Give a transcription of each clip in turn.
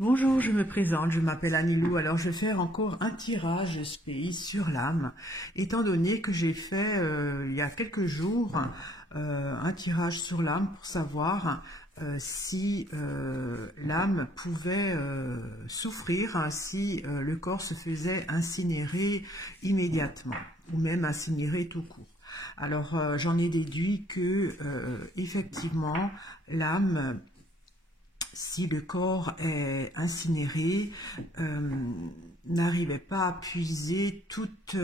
Bonjour, je me présente, je m'appelle Anilou. Alors je vais faire encore un tirage SPI sur l'âme, étant donné que j'ai fait il y a quelques jours un tirage sur l'âme pour savoir si l'âme pouvait souffrir, hein, si le corps se faisait incinérer immédiatement, ou même incinérer tout court. Alors j'en ai déduit que effectivement l'âme, si le corps est incinéré, n'arrivait pas à puiser toutes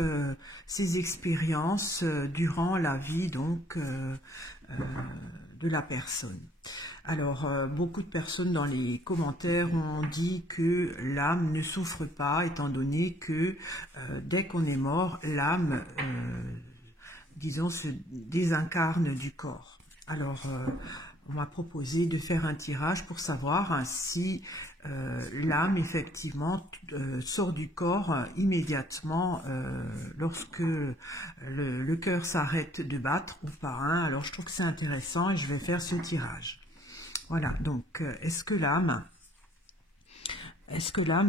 ses expériences durant la vie de la personne. Alors, beaucoup de personnes dans les commentaires ont dit que l'âme ne souffre pas, étant donné que dès qu'on est mort, l'âme, disons, se désincarne du corps. Alors, on m'a proposé de faire un tirage pour savoir hein, si l'âme effectivement sort du corps immédiatement lorsque le cœur s'arrête de battre ou pas. Hein. Alors je trouve que c'est intéressant et je vais faire ce tirage. Voilà, donc est-ce que l'âme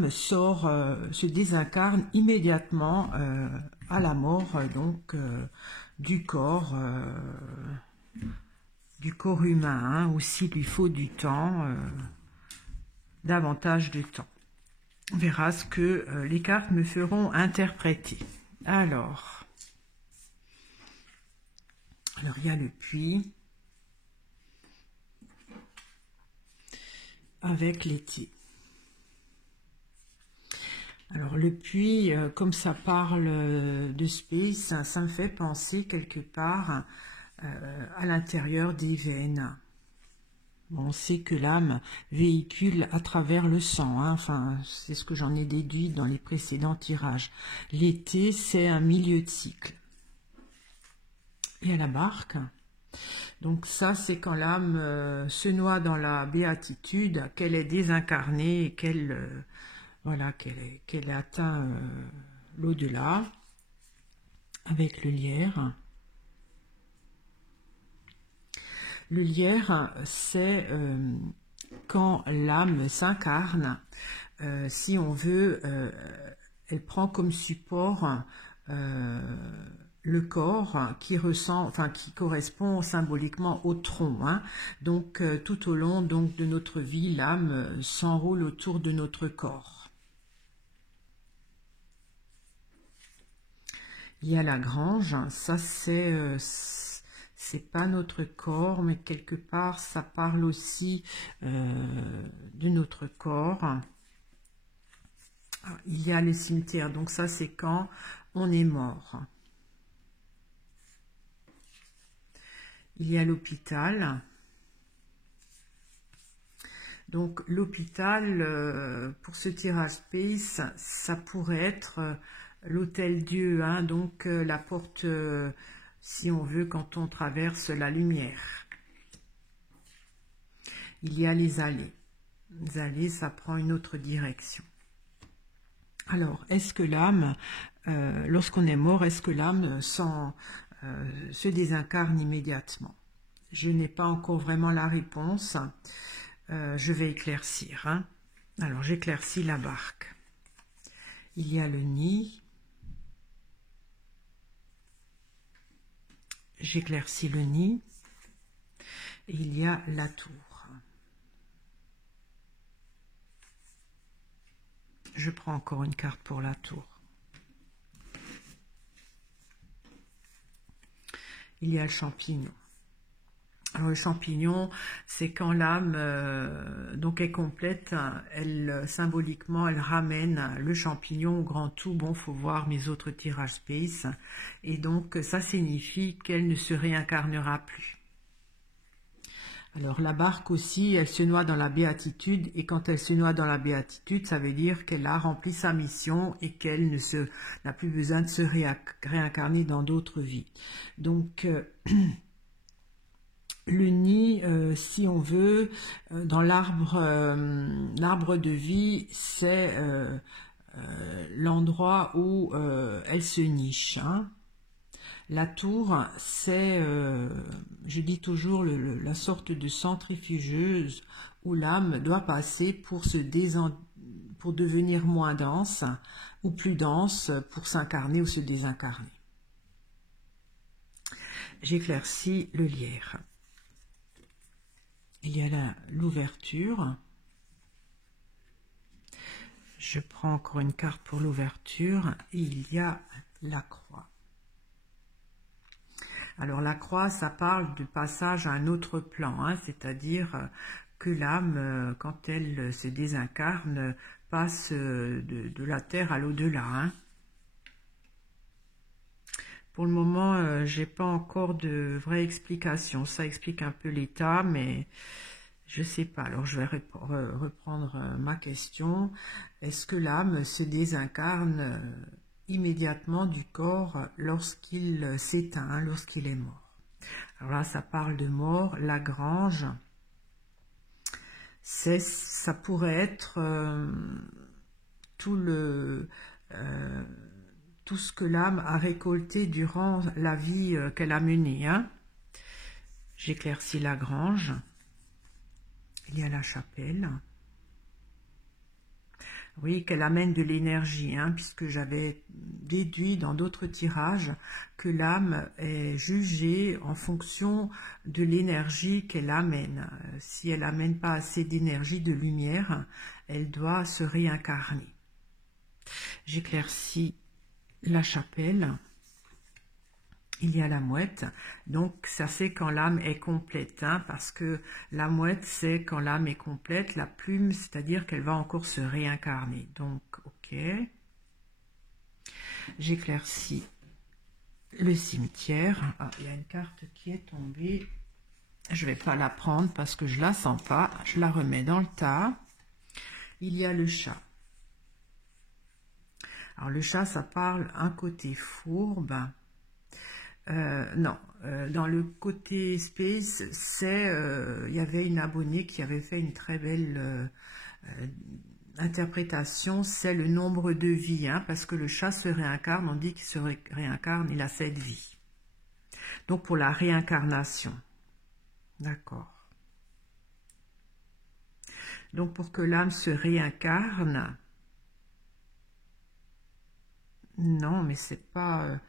sort, se désincarne immédiatement à la mort du corps humain, hein, ou s'il lui faut du temps, davantage de temps. On verra ce que les cartes me feront interpréter. Alors il y a le puits avec l'été. Alors le puits, comme ça parle de space, ça me fait penser quelque part à l'intérieur des veines. Bon, on sait que l'âme véhicule à travers le sang, hein. Enfin, c'est ce que j'en ai déduit dans les précédents tirages. L'été, c'est un milieu de cycle. Et à la barque, donc ça, c'est quand l'âme se noie dans la béatitude, qu'elle est désincarnée et qu'elle voilà, qu'elle atteint l'au-delà avec le lierre. Le lierre, c'est quand l'âme s'incarne, si on veut, elle prend comme support le corps qui ressent, enfin qui correspond symboliquement au tronc. Hein. Donc tout au long donc de notre vie, l'âme s'enroule autour de notre corps. Il y a la grange, ça c'est pas notre corps, mais quelque part ça parle aussi de notre corps. Il y a les cimetières, donc ça c'est quand on est mort. Il y a l'hôpital. Donc l'hôpital, pour ce tirage space, ça pourrait être l'hôtel Dieu, hein, donc la porte, si on veut, quand on traverse la lumière. Il y a les allées. Les allées, ça prend une autre direction. Alors, est-ce que l'âme, lorsqu'on est mort, est-ce que l'âme se désincarne immédiatement? Je n'ai pas encore vraiment la réponse. Je vais éclaircir. Hein. Alors, j'éclaircis la barque. Il y a le nid. J'éclaircis le nid. Et il y a la tour. Je prends encore une carte pour la tour. Il y a le champignon. Alors le champignon, c'est quand l'âme donc est complète, elle symboliquement elle ramène le champignon au grand tout. Bon, faut voir mes autres tirages space, et donc ça signifie qu'elle ne se réincarnera plus. Alors la barque aussi, elle se noie dans la béatitude, et quand elle se noie dans la béatitude, ça veut dire qu'elle a rempli sa mission et qu'elle n'a plus besoin de se réincarner dans d'autres vies. Donc le nid, si on veut, dans l'arbre de vie, c'est l'endroit où elle se niche. Hein. La tour, c'est, je dis toujours, la sorte de centrifugeuse où l'âme doit passer pour devenir moins dense ou plus dense pour s'incarner ou se désincarner. J'éclaircis le lierre. Il y a là l'ouverture. Je prends encore une carte pour l'ouverture. Et il y a la croix. Alors la croix, ça parle du passage à un autre plan, hein, c'est-à-dire que l'âme, quand elle se désincarne, passe de la terre à l'au-delà. Hein. Pour le moment, j'ai pas encore de vraie explication. Ça explique un peu l'état, mais je sais pas. Alors je vais reprendre ma question. Est-ce que l'âme se désincarne immédiatement du corps lorsqu'il s'éteint, lorsqu'il est mort? Alors là, ça parle de mort. Lagrange, ça pourrait être tout ce que l'âme a récolté durant la vie qu'elle a menée. Hein. J'éclaircis Lagrange. Il y a la chapelle. Oui, qu'elle amène de l'énergie, hein, puisque j'avais déduit dans d'autres tirages que l'âme est jugée en fonction de l'énergie qu'elle amène. Si elle n'amène pas assez d'énergie, de lumière, elle doit se réincarner. J'éclaircis la chapelle. Il y a la mouette, donc ça c'est quand l'âme est complète, hein, parce que la mouette c'est quand l'âme est complète, la plume c'est-à-dire qu'elle va encore se réincarner. Donc ok, j'éclaircis le cimetière. Ah, il y a une carte qui est tombée, je vais pas la prendre parce que je la sens pas, je la remets dans le tas. Il y a le chat. Alors le chat, ça parle un côté fourbe. Non, dans le côté space, il y avait une abonnée qui avait fait une très belle interprétation, c'est le nombre de vies, hein, parce que le chat se réincarne, on dit qu'il se réincarne, il a 7 vies. Donc pour la réincarnation, d'accord. Donc pour que l'âme se réincarne, non, mais c'est pas...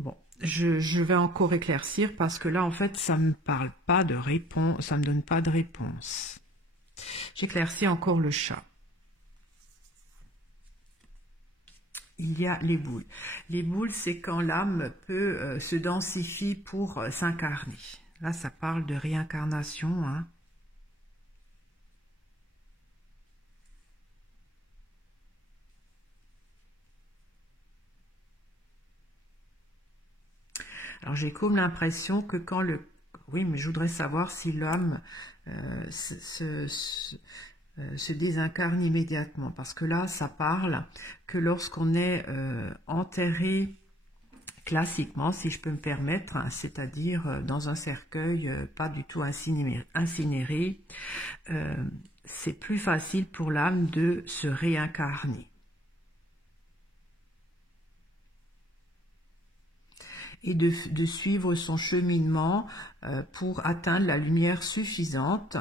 Bon, je vais encore éclaircir parce que là, en fait, ça ne me parle pas de réponse, ça ne me donne pas de réponse. J'éclaircis encore le chat. Il y a les boules. Les boules, c'est quand l'âme peut se densifier pour s'incarner. Là, ça parle de réincarnation, hein. Alors j'ai comme l'impression que quand le... Oui, mais je voudrais savoir si l'âme se désincarne immédiatement. Parce que là, ça parle que lorsqu'on est enterré classiquement, si je peux me permettre, hein, c'est-à-dire dans un cercueil pas du tout incinéré, c'est plus facile pour l'âme de se réincarner. Et de suivre son cheminement pour atteindre la lumière suffisante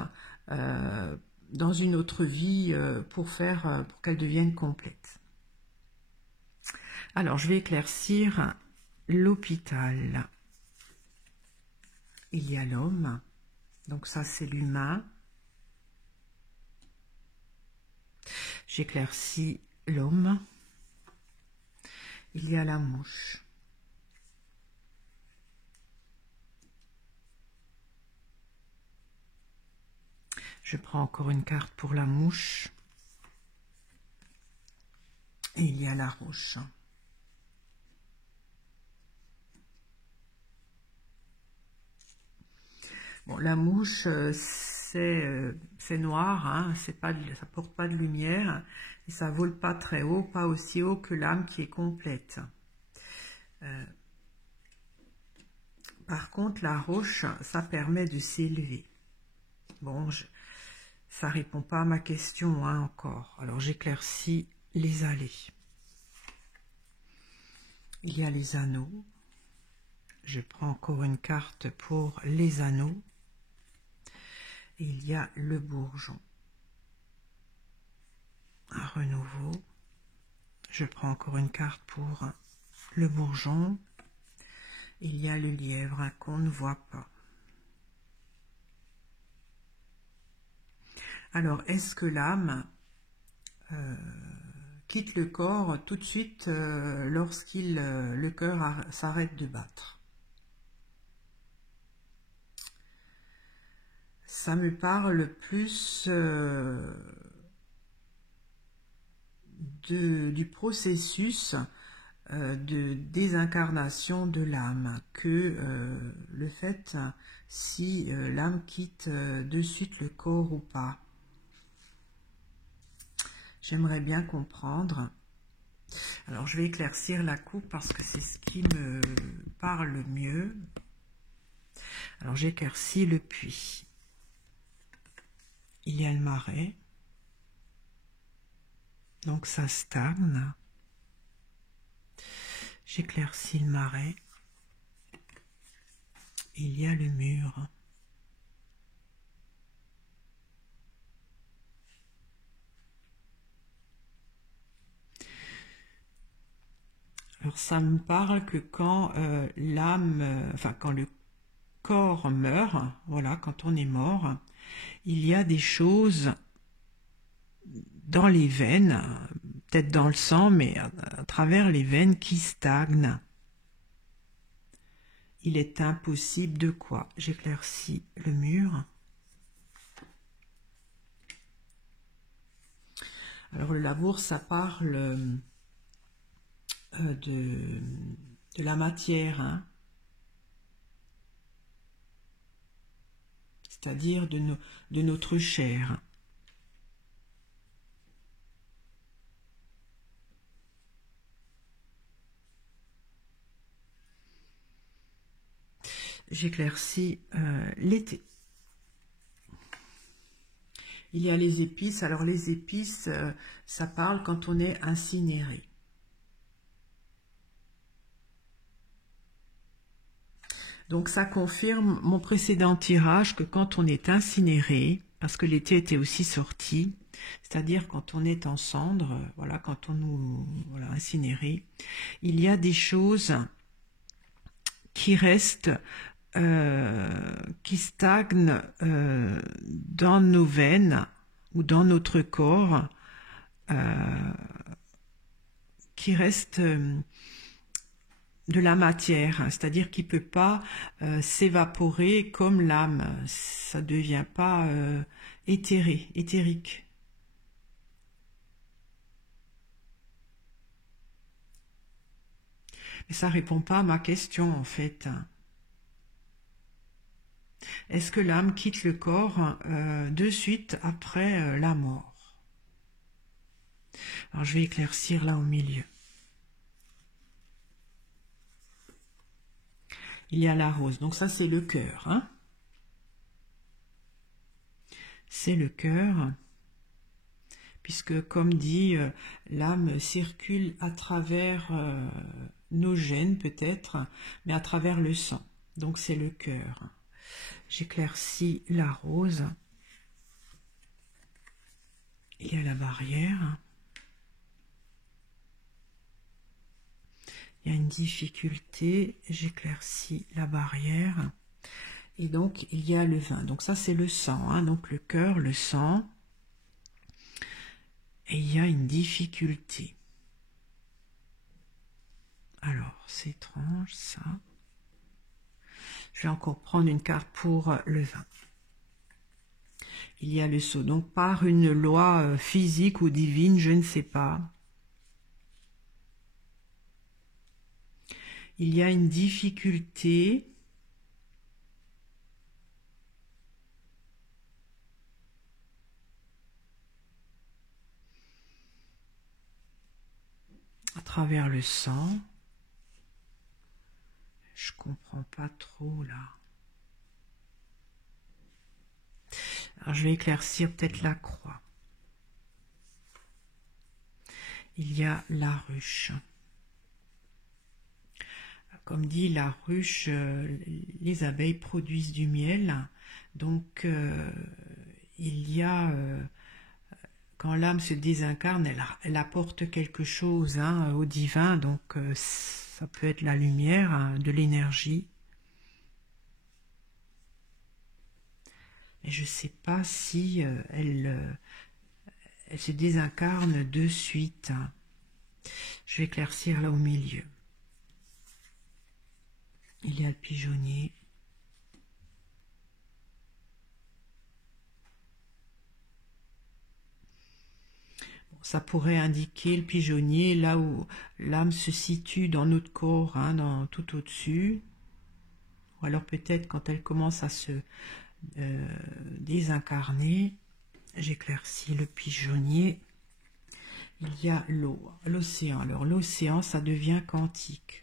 dans une autre vie pour qu'elle devienne complète. Alors, je vais éclaircir l'hôpital. Il y a l'homme, donc ça c'est l'humain. J'éclaircis l'homme. Il y a la mouche. Je prends encore une carte pour la mouche. Et il y a la roche. Bon, la mouche, c'est noir, hein, ça porte pas de lumière, et ça vole pas très haut, pas aussi haut que l'âme qui est complète. Par contre, la roche, ça permet de s'élever. Bon, ça répond pas à ma question, hein, encore. Alors, j'éclaircis les allées. Il y a les anneaux. Je prends encore une carte pour les anneaux. Et il y a le bourgeon. Un renouveau. Je prends encore une carte pour le bourgeon. Il y a le lièvre qu'on ne voit pas. Alors, est-ce que l'âme quitte le corps tout de suite lorsqu'il le cœur s'arrête de battre? Ça me parle plus du processus de désincarnation de l'âme que le fait si l'âme quitte de suite le corps ou pas. J'aimerais bien comprendre. Alors je vais éclaircir la coupe parce que c'est ce qui me parle le mieux. Alors j'éclaircis le puits. Il y a le marais. Donc ça stagne. J'éclaircis le marais. Il y a le mur. Alors ça me parle que quand l'âme, enfin quand le corps meurt, voilà, quand on est mort, il y a des choses dans les veines, peut-être dans le sang, mais à travers les veines qui stagnent. Il est impossible de quoi? J'éclaircis le mur. Alors le labour, ça parle de la matière, hein, c'est-à-dire de notre chair. J'éclaircis l'été. Il y a les épices. Alors les épices, ça parle quand on est incinéré. Donc ça confirme mon précédent tirage que quand on est incinéré, parce que l'été était aussi sorti, c'est-à-dire quand on est en cendres, voilà, quand on nous voilà, incinéré, il y a des choses qui restent, qui stagnent dans nos veines ou dans notre corps, qui restent de la matière, c'est-à-dire qui ne peut pas s'évaporer comme l'âme, ça ne devient pas éthérique. Mais ça ne répond pas à ma question en fait. Est-ce que l'âme quitte le corps de suite après la mort? Alors je vais éclaircir là au milieu. Il y a la rose, donc ça c'est le cœur. Hein, c'est le cœur, puisque comme dit, l'âme circule à travers nos gènes peut-être, mais à travers le sang. Donc c'est le cœur. J'éclaircis la rose. Il y a la barrière. Il y a une difficulté. J'éclaircis la barrière. Et donc, il y a le vin. Donc ça, c'est le sang. Hein, donc le cœur, le sang. Et il y a une difficulté. Alors, c'est étrange, ça. Je vais encore prendre une carte pour le vin. Il y a le sceau. Donc, par une loi physique ou divine, je ne sais pas. Il y a une difficulté. À travers le sang. Je comprends pas trop là. Alors je vais éclaircir peut-être la croix. Il y a la ruche. Comme dit la ruche, les abeilles produisent du miel. Donc, il y a, quand l'âme se désincarne, elle apporte quelque chose hein, au divin. Donc, ça peut être la lumière, hein, de l'énergie. Mais je ne sais pas si elle se désincarne de suite. Je vais éclaircir là au milieu. Il y a le pigeonnier. Bon, ça pourrait indiquer le pigeonnier là où l'âme se situe dans notre corps, hein, tout au-dessus. Ou alors peut-être quand elle commence à se désincarner. J'éclaircis le pigeonnier. Il y a l'eau, l'océan. Alors l'océan, ça devient quantique.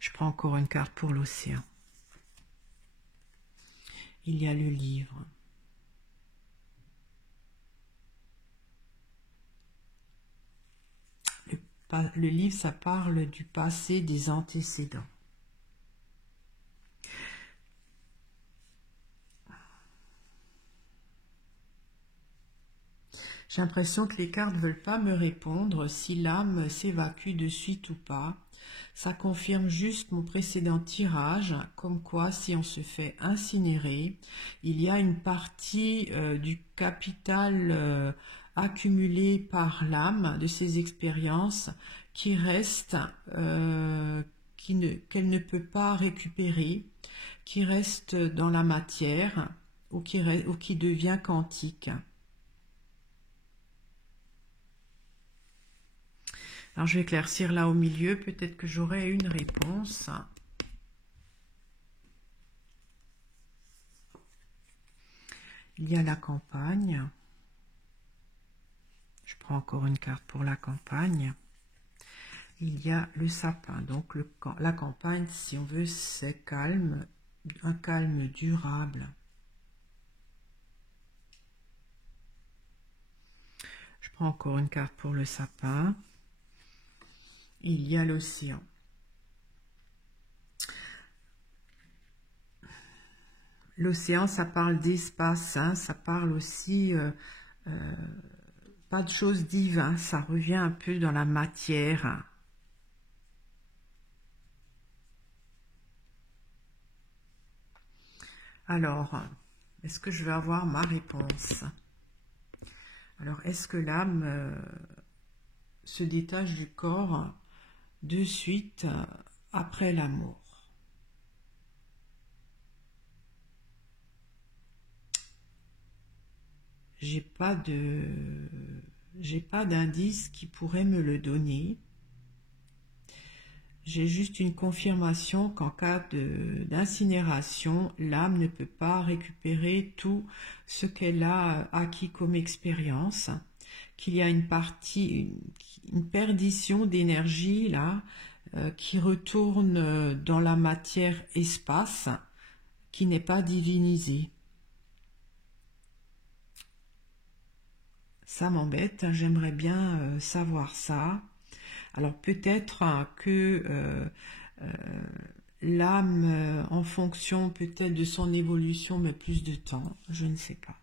Je prends encore une carte pour l'océan. Il y a le livre. Le livre, ça parle du passé, des antécédents. J'ai l'impression que les cartes ne veulent pas me répondre si l'âme s'évacue de suite ou pas. Ça confirme juste mon précédent tirage, comme quoi si on se fait incinérer, il y a une partie du capital accumulé par l'âme de ses expériences qui reste, qu'elle ne peut pas récupérer, qui reste dans la matière ou qui devient quantique. Alors, je vais éclaircir là au milieu, peut-être que j'aurai une réponse. Il y a la campagne. Je prends encore une carte pour la campagne. Il y a le sapin. Donc, la campagne, si on veut, c'est calme, un calme durable. Je prends encore une carte pour le sapin. Il y a l'océan. L'océan, ça parle d'espace, hein, ça parle aussi pas de choses divines, ça revient un peu dans la matière. Alors, est-ce que je vais avoir ma réponse? Alors, est-ce que l'âme se détache du corps de suite après la mort? J'ai pas d'indice qui pourrait me le donner. J'ai juste une confirmation qu'en cas d'incinération, l'âme ne peut pas récupérer tout ce qu'elle a acquis comme expérience, qu'il y a une perdition d'énergie là, qui retourne dans la matière espace, qui n'est pas divinisée. Ça m'embête, j'aimerais bien savoir ça. Alors peut-être que l'âme, en fonction peut-être de son évolution, met plus de temps, je ne sais pas.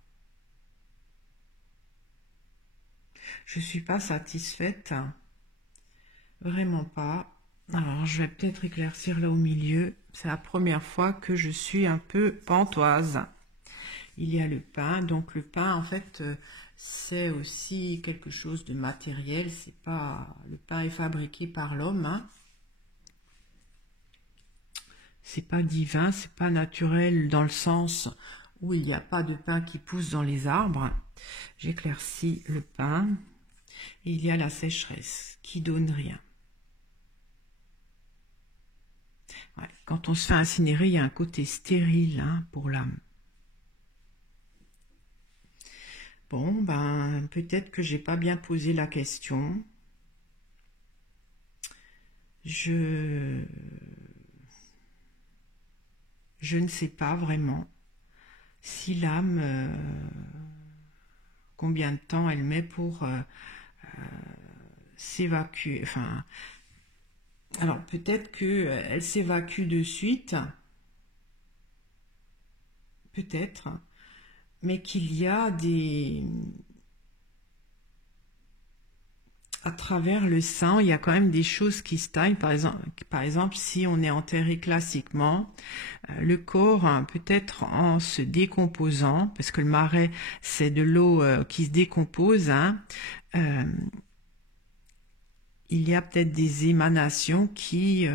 Je ne suis pas satisfaite, vraiment pas. Alors je vais peut-être éclaircir là au milieu, c'est la première fois que je suis un peu pantoise. Il y a le pain, donc le pain en fait c'est aussi quelque chose de matériel, c'est pas, le pain est fabriqué par l'homme, hein. C'est pas divin, c'est pas naturel dans le sens où il n'y a pas de pain qui pousse dans les arbres. J'éclaircis le pain. Et il y a la sécheresse qui donne rien. Ouais, quand on se fait incinérer, il y a un côté stérile hein, pour l'âme. Bon, ben, peut-être que j'ai pas bien posé la question. Je ne sais pas vraiment si l'âme, combien de temps elle met pour s'évacue, enfin, alors peut-être que elle s'évacue de suite, peut-être, mais qu'il y a à travers le sang, il y a quand même des choses qui stagnent. Par exemple, si on est enterré classiquement, le corps, hein, peut-être en se décomposant, parce que le marais, c'est de l'eau qui se décompose, hein, il y a peut-être des émanations qui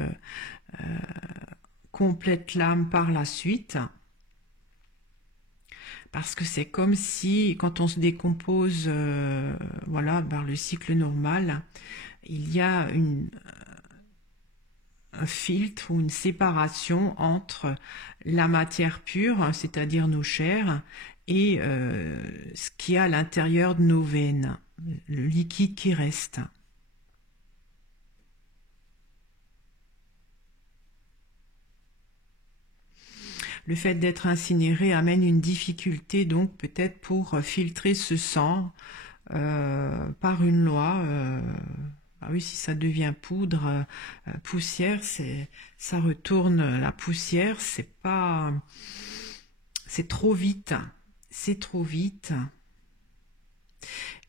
complètent l'âme par la suite. Parce que c'est comme si, quand on se décompose, voilà, par le cycle normal, il y a un filtre ou une séparation entre la matière pure, c'est-à-dire nos chairs, et ce qu'il y a à l'intérieur de nos veines, le liquide qui reste. Le fait d'être incinéré amène une difficulté, donc peut-être pour filtrer ce sang par une loi. Ah oui, si ça devient poudre, poussière, ça retourne la poussière, c'est trop vite, c'est trop vite.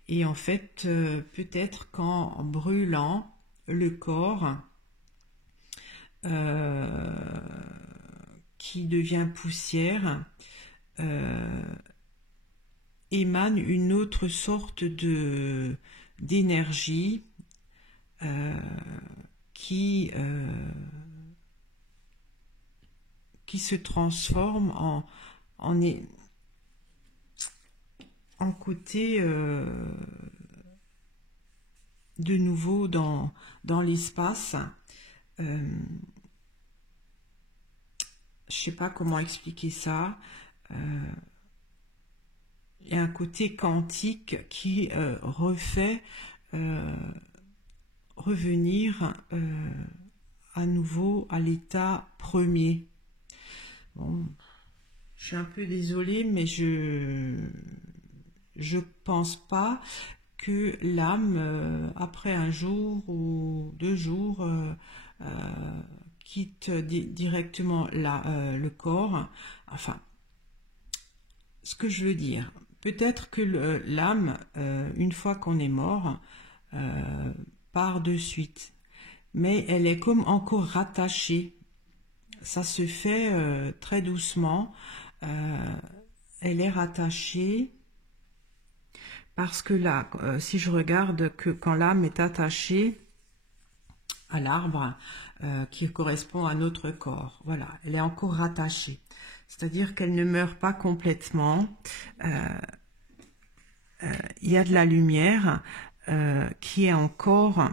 Et en fait, peut-être qu'en brûlant le corps, qui devient poussière, émane une autre sorte d'énergie qui se transforme en côté de nouveau dans l'espace. Je sais pas comment expliquer ça. Il y a un côté quantique qui refait revenir à nouveau à l'état premier. Bon, je suis un peu désolée, mais je pense pas que l'âme, après un jour ou 2 jours, quitte directement le corps. Enfin, ce que je veux dire, peut-être que l'âme, une fois qu'on est mort, part de suite, mais elle est comme encore rattachée. Ça se fait très doucement. Elle est rattachée parce que là, si je regarde que quand l'âme est attachée à l'arbre qui correspond à notre corps, voilà, elle est encore rattachée. C'est-à-dire qu'elle ne meurt pas complètement. Il y a de la lumière qui est encore...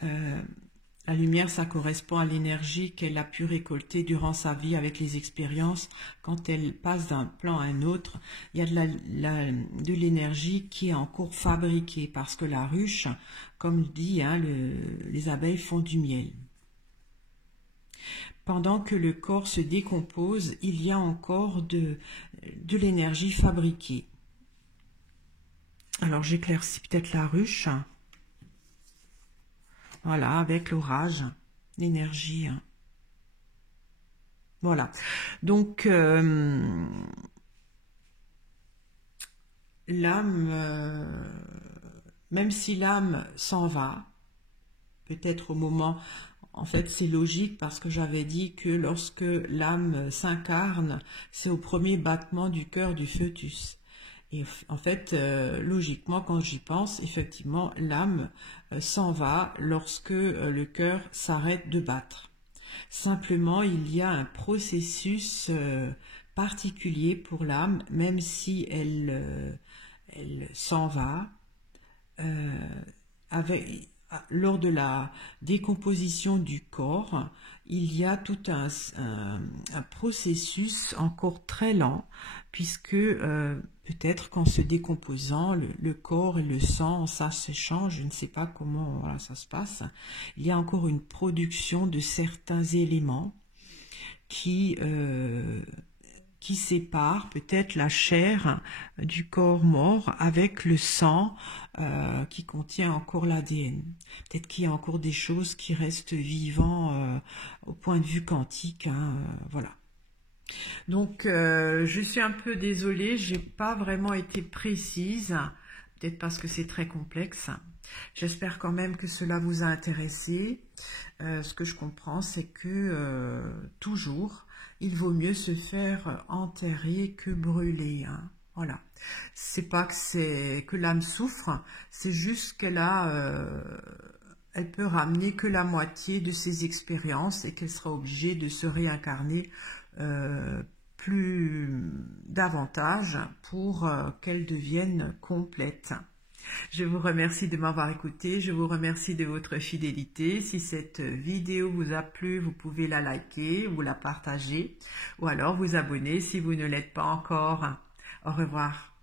la lumière, ça correspond à l'énergie qu'elle a pu récolter durant sa vie avec les expériences. Quand elle passe d'un plan à un autre, il y a de l'énergie qui est encore fabriquée parce que la ruche, comme dit, hein, les abeilles font du miel. Pendant que le corps se décompose, il y a encore de l'énergie fabriquée. Alors j'éclaircis peut-être la ruche. Voilà, avec l'orage, l'énergie. Voilà. Donc, l'âme, même si l'âme s'en va, peut-être au moment... En fait, c'est logique parce que j'avais dit que lorsque l'âme s'incarne, c'est au premier battement du cœur du fœtus. Et en fait, logiquement, quand j'y pense, effectivement, l'âme s'en va lorsque le cœur s'arrête de battre. Simplement, il y a un processus particulier pour l'âme, même si elle s'en va, lors de la décomposition du corps, il y a tout un processus encore très lent, puisque peut-être qu'en se décomposant, le corps et le sang, ça s'échange, je ne sais pas comment voilà, ça se passe. Il y a encore une production de certains éléments qui qui sépare peut-être la chair du corps mort avec le sang qui contient encore l'ADN. Peut-être qu'il y a encore des choses qui restent vivantes au point de vue quantique, hein, voilà. Donc, je suis un peu désolée, j'ai pas vraiment été précise, peut-être parce que c'est très complexe. J'espère quand même que cela vous a intéressé. Ce que je comprends, c'est que toujours, il vaut mieux se faire enterrer que brûler, hein. Voilà. C'est pas que l'âme souffre, c'est juste qu'elle elle peut ramener que la moitié de ses expériences et qu'elle sera obligée de se réincarner plus davantage pour qu'elle devienne complète. Je vous remercie de m'avoir écouté, je vous remercie de votre fidélité. Si cette vidéo vous a plu, vous pouvez la liker ou la partager ou alors vous abonner si vous ne l'êtes pas encore. Au revoir.